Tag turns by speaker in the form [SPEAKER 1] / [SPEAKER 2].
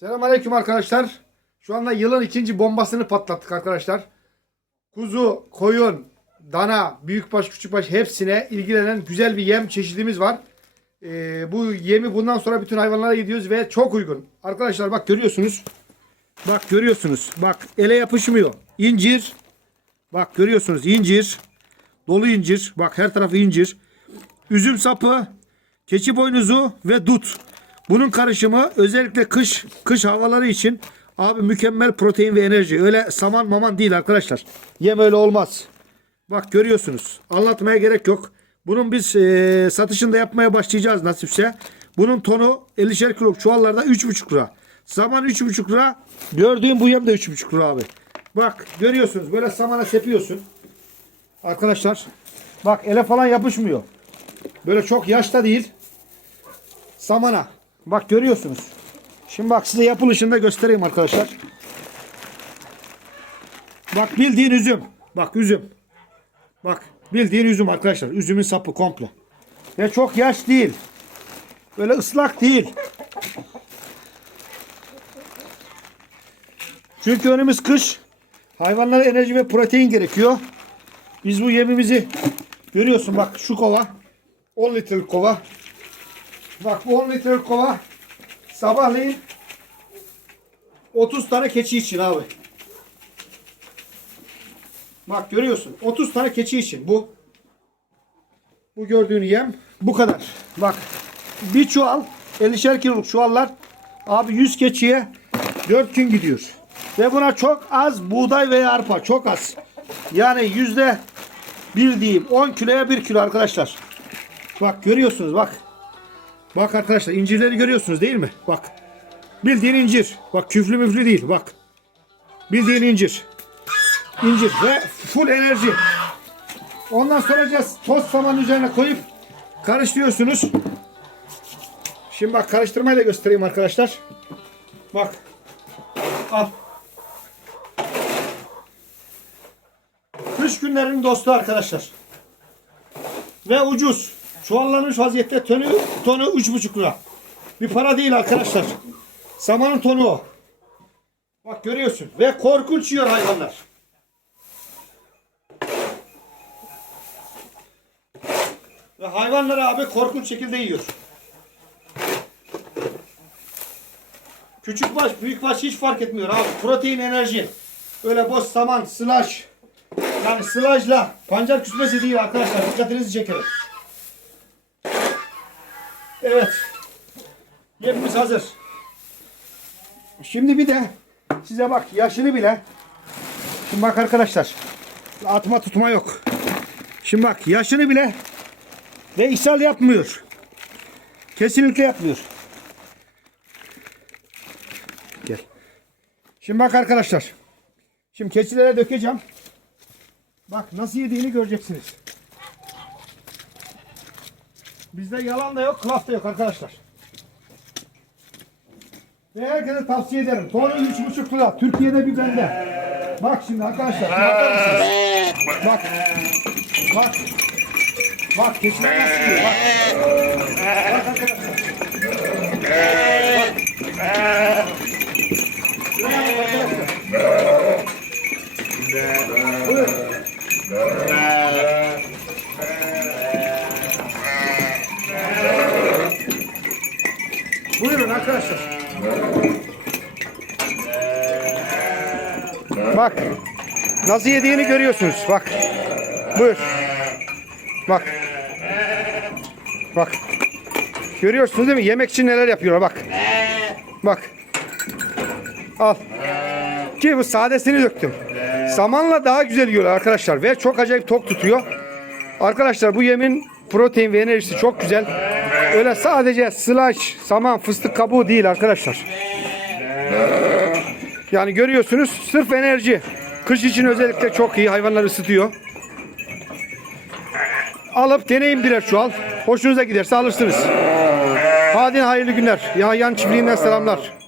[SPEAKER 1] Selamünaleyküm arkadaşlar. Şu anda yılın ikinci bombasını patlattık arkadaşlar. Kuzu, koyun, dana, büyükbaş, küçükbaş hepsine ilgilenen güzel bir yem çeşidimiz var. Ee, bu yemi bundan sonra bütün hayvanlara gidiyoruz ve çok uygun. Arkadaşlar bak görüyorsunuz. Bak görüyorsunuz. Bak ele yapışmıyor. İncir. Bak görüyorsunuz incir. Dolu incir. Bak her tarafı incir. Üzüm sapı, keçi boynuzu ve dut. Bunun karışımı özellikle kış kış havaları için abi mükemmel protein ve enerji. Öyle saman maman değil arkadaşlar. Yem öyle olmaz. Bak görüyorsunuz. Anlatmaya gerek yok. Bunun biz e, satışını da yapmaya başlayacağız nasipse. Bunun tonu 50'şer kiloluk çuvallarda 3,5 lira. Saman 3,5 lira. Gördüğüm bu yem de 3,5 lira abi. Bak görüyorsunuz böyle samana sepiyorsun. Arkadaşlar bak ele falan yapışmıyor. Böyle çok yaşta değil. Samana. Bak görüyorsunuz. Şimdi bak size yapılışını da göstereyim arkadaşlar. Bak bildiğin üzüm. Bak üzüm. Bak bildiğin üzüm arkadaşlar. Üzümün sapı komple. Ve çok yaş değil. Böyle ıslak değil. Çünkü önümüz kış. Hayvanlara enerji ve protein gerekiyor. Biz bu yemimizi görüyorsun bak şu kova 10 litrelik kova. Bak bu 10 litrelik kova sabahleyin 30 tane keçi için abi. Bak görüyorsun 30 tane keçi için bu. Bu gördüğün yem bu kadar. Bak bir çuval 50'şer kiloluk çuvallar abi 100 keçiye 4 gün gidiyor. Ve buna çok az buğday veya arpa çok az. Yani yüzde bir diyeyim 10 kiloya 1 kilo arkadaşlar. Bak görüyorsunuz bak. Bak arkadaşlar incirleri görüyorsunuz değil mi? Bak. Bildiğin incir. Bak küflü müflü değil bak. Bildiğin incir. İncir ve full enerji. Ondan sonra toz samanın üzerine koyup karıştırıyorsunuz. Şimdi bak karıştırmayı da göstereyim arkadaşlar. Bak. Al. Kış günlerinin dostu arkadaşlar. Ve ucuz. Çuvallanmış vaziyette tonu, tonu 3,5 lira. Bir para değil arkadaşlar. Samanın tonu o. Bak görüyorsun. Ve korkunç yiyor hayvanlar. Ve hayvanlar abi korkunç şekilde yiyor. Küçük baş, büyük baş hiç fark etmiyor abi. Protein, enerji. Öyle boş saman, slash. Yani slajla pancar küsmesi değil arkadaşlar. Dikkatinizi çekerim. Evet. Yemimiz hazır. Şimdi bir de size bak yaşını bile. Şimdi bak arkadaşlar. Atma tutma yok. Şimdi bak yaşını bile ve ishal yapmıyor. Kesinlikle yapmıyor. Gel. Şimdi bak arkadaşlar. Şimdi keçilere dökeceğim. Bak nasıl yediğini göreceksiniz. Bizde yalan da yok, klaf da yok arkadaşlar. Ve herkese tavsiye ederim. Tonu 3,5 lira. Türkiye'de bir bende. Bak şimdi arkadaşlar. Bakar mısınız? Bak. Bak. Bak yiyor. Bak. Bak arkadaşlar. Bak. Şuraya bak arkadaşlar. Buyurun. Buyurun arkadaşlar. Bak. Nasıl yediğini görüyorsunuz. Bak. Buyur. Bak. Bak. Görüyorsunuz değil mi? Yemek için neler yapıyorlar bak. Bak. Al. Ki bu sadesini döktüm. Samanla daha güzel yiyorlar arkadaşlar ve çok acayip tok tutuyor. Arkadaşlar bu yemin protein ve enerjisi çok güzel. Öyle sadece slash, saman, fıstık kabuğu değil arkadaşlar. Yani görüyorsunuz sırf enerji. Kış için özellikle çok iyi. Hayvanları ısıtıyor. Alıp deneyin birer çuval. Hoşunuza giderse alırsınız. Hadi hayırlı günler. Yahyan çiftliğinden selamlar.